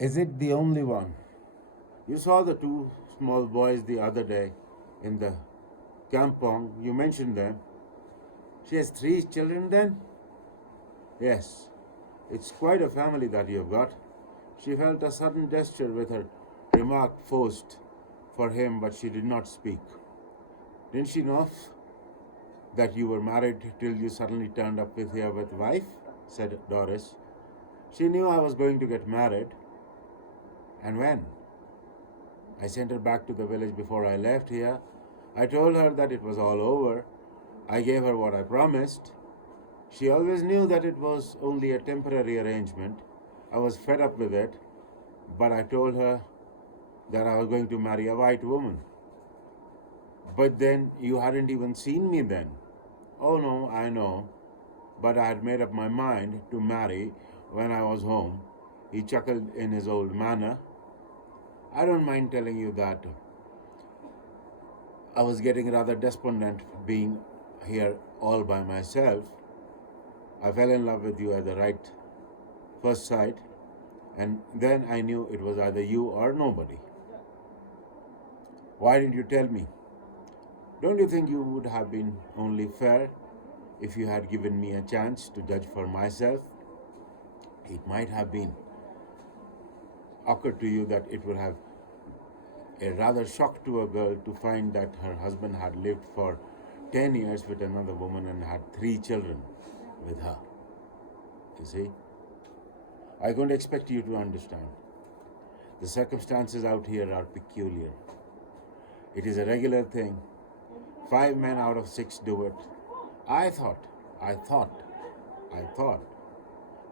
Is it the only one? You saw the two small boys the other day in the kampong. You mentioned them. She has three children then? Yes. It's quite a family that you've got. She felt a sudden gesture with her remark forced for him, but she did not speak. Didn't she know that you were married till you suddenly turned up with here with wife? Said Doris. She knew I was going to get married. And when? I sent her back to the village before I left here. I told her that it was all over. I gave her what I promised. She always knew that it was only a temporary arrangement. I was fed up with it, but I told her that I was going to marry a white woman. But then you hadn't even seen me then. Oh no, I know. But I had made up my mind to marry when I was home. He chuckled in his old manner. I don't mind telling you that I was getting rather despondent being here all by myself. I fell in love with you at the right first sight, and then I knew it was either you or nobody. Why didn't you tell me? Don't you think you would have been only fair if you had given me a chance to judge for myself? It might have been occurred to you that it would have a rather shock to a girl to find that her husband had lived for 10 years with another woman and had 3 children with her. You see? I couldn't expect you to understand. The circumstances out here are peculiar. It is a regular thing. 5 men out of 6 do it. I thought,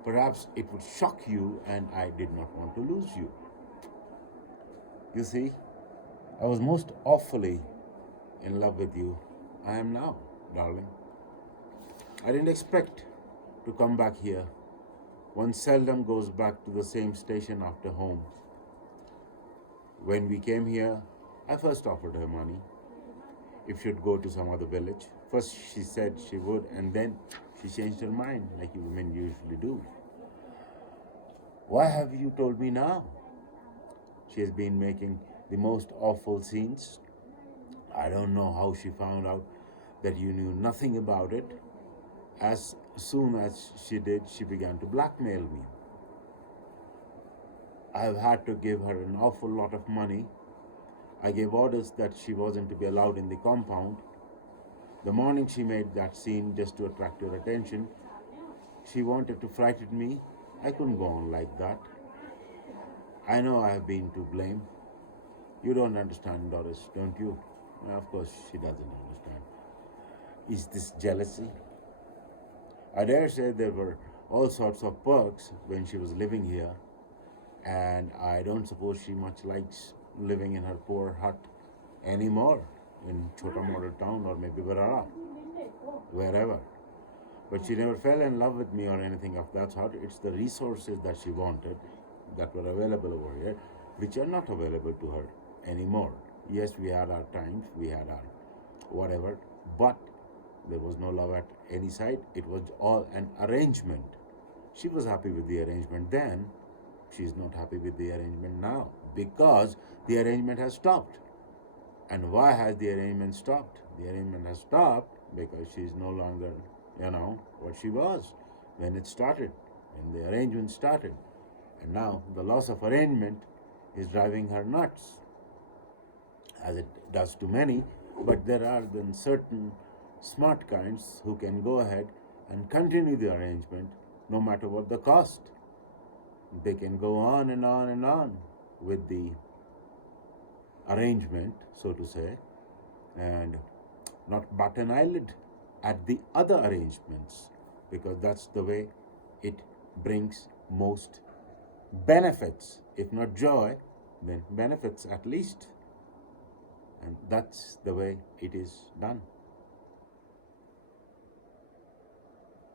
perhaps it would shock you, and I did not want to lose you. You see, I was most awfully in love with you. I am now, darling. I didn't expect to come back here. One seldom goes back to the same station after home. When we came here, I first offered her money if she'd go to some other village. First she said she would, and then she changed her mind, like you women usually do. Why have you told me now? She has been making the most awful scenes. I don't know how she found out that you knew nothing about it. As soon as she did, she began to blackmail me. I have had to give her an awful lot of money. I gave orders that she wasn't to be allowed in the compound. The morning she made that scene just to attract your attention, she wanted to frighten me. I couldn't go on like that. I know I have been to blame. You don't understand, Doris, don't you? Well, of course she doesn't understand. Is this jealousy? I dare say there were all sorts of perks when she was living here, and I don't suppose she much likes living in her poor hut anymore in Chota Model Town or maybe Barara, wherever. But she never fell in love with me or anything of that sort. It's the resources that she wanted that were available over here, which are not available to her anymore. Yes, we had our times, we had our whatever, but there was no love at any side. It was all an arrangement. She was happy with the arrangement then. She's not happy with the arrangement now because the arrangement has stopped. And why has the arrangement stopped? The arrangement has stopped because she's no longer, what she was when it started, when the arrangement started. And now the loss of arrangement is driving her nuts, as it does to many. But there are then certain smart kinds who can go ahead and continue the arrangement no matter what the cost. They can go on and on and on with the arrangement, so to say, and not bat an eyelid at the other arrangements, because that's the way it brings most benefits. If not joy, then benefits at least. And that's the way it is done.